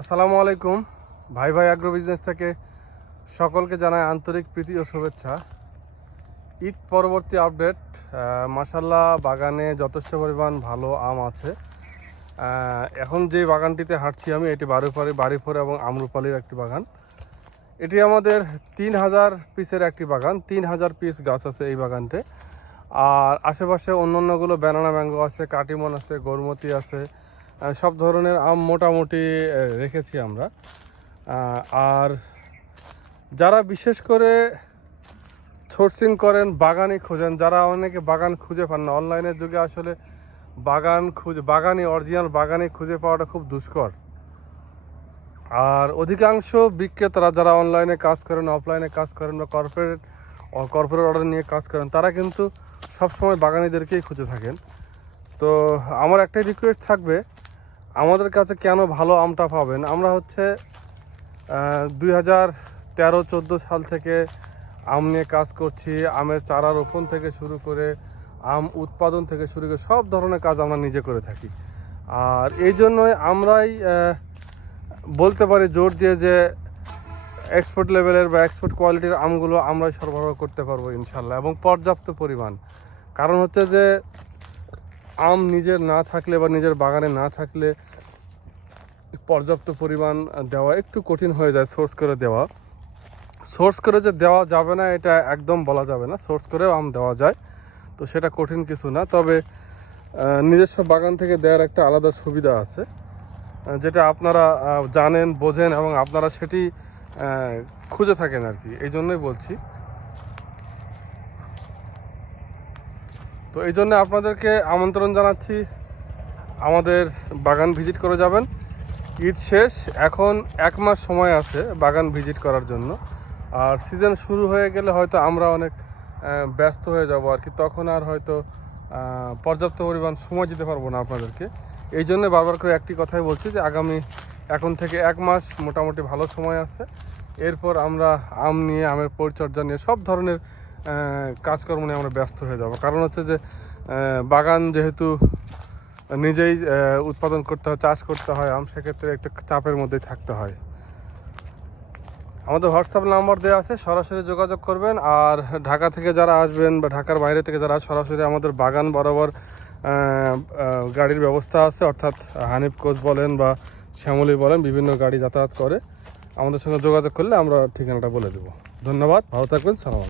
আসসালামু আলাইকুম। ভাই ভাই অ্যাগ্রো বিজনেস থেকে সকলকে জানাই আন্তরিক প্রীতি ও শুভেচ্ছা। ঈদ পরবর্তী আপডেট। মাশাল্লাহ বাগানে যথেষ্ট পরিমাণ ভালো আম আছে। এখন যে বাগানটিতে হাঁটছি আমি, এটি বাড়িফড় এবং আম্রপালির একটি বাগান। এটি আমাদের 3000 পিসের একটি বাগান, 3000 পিস গাছ আছে এই বাগানতে। আর আশেপাশে অন্যান্যগুলো ব্যানানা ম্যাঙ্গো আছে, কাটিমন আছে, গরমতি আছে, সব ধরনের আম মোটামুটি রেখেছি আমরা। আর যারা বিশেষ করে সোর্সিং করেন, বাগানই খোঁজেন, যারা অনেকে বাগান খুঁজে পান না, অনলাইনের যুগে আসলে বাগানই অরিজিনাল বাগানই খুঁজে পাওয়াটা খুব দুষ্কর। আর অধিকাংশ বিক্রেতারা যারা অনলাইনে কাজ করেন, অফলাইনে কাজ করেন বা কর্পোরেট অর্ডার নিয়ে কাজ করেন, তারা কিন্তু সবসময় বাগানিদেরকেই খুঁজে থাকেন। তো আমার একটাই রিকোয়েস্ট থাকবে, আমাদের কাছে কেন ভালো আমটা পাবেন। আমরা হচ্ছে 2013-14 সাল থেকে আম নিয়ে কাজ করছি। আমের চারা রোপণ থেকে শুরু করে আম উৎপাদন থেকে শুরু করে সব ধরনের কাজ আমরা নিজে করে থাকি। আর এই জন্যই আমরাই বলতে পারি জোর দিয়ে যে এক্সপোর্ট লেভেলের বা এক্সপোর্ট কোয়ালিটির আমগুলো আমরাই সরবরাহ করতে পারবো ইনশাল্লাহ, এবং পর্যাপ্ত পরিমাণ। কারণ হচ্ছে যে আম নিজের না থাকলে বা নিজের বাগানে না থাকলে পর্যাপ্ত পরিমাণ দেওয়া একটু কঠিন হয়ে যায়। সোর্স করে যে দেওয়া যাবে না এটা একদম বলা যাবে না। সোর্স করেও আম দেওয়া যায়, তো সেটা কঠিন কিছু না। তবে নিজস্ব বাগান থেকে দেওয়ার একটা আলাদা সুবিধা আছে, যেটা আপনারা জানেন, বোঝেন এবং আপনারা সেটি খুঁজে থাকেন আর কি। এই জন্যই বলছি। তো এই জন্য আপনাদেরকে আমন্ত্রণ জানাচ্ছি, আমাদের বাগান ভিজিট করে যাবেন। ঈদ শেষ, এখন 1 মাস সময় আছে বাগান ভিজিট করার জন্য। আর সিজন শুরু হয়ে গেলে হয়তো আমরা অনেক ব্যস্ত হয়ে যাব আর কি, তখন আর হয়তো পর্যাপ্ত পরিমাণ সময় দিতে পারবো না আপনাদেরকে। এই জন্য বারবার করে একটি কথাই বলছি যে এখন থেকে 1 মাস মোটামুটি ভালো সময় আছে। এরপর আমরা আম নিয়ে, আমের পরিচর্যা নিয়ে, সব ধরনের কাজকর্ম নিয়ে আমরা ব্যস্ত হয়ে যাব। কারণ হচ্ছে যে বাগান যেহেতু নিজেই উৎপাদন করতে হয়, চাষ করতে হয় আম, সেক্ষেত্রে একটা চাপের মধ্যেই থাকতে হয়। আমাদের হোয়াটসঅ্যাপ নাম্বার দেওয়া আছে, সরাসরি যোগাযোগ করবেন। আর ঢাকা থেকে যারা আসবেন বা ঢাকার বাইরে থেকে যারা, সরাসরি আমাদের বাগান বরাবর গাড়ির ব্যবস্থা আছে, অর্থাৎ হানিফ কোচ বলেন বা শ্যামলী বলেন, বিভিন্ন গাড়ি যাতায়াত করে। আমাদের সঙ্গে যোগাযোগ করলে আমরা ঠিকানাটা বলে দেবো। ধন্যবাদ, ভালো থাকবেন, সালাম।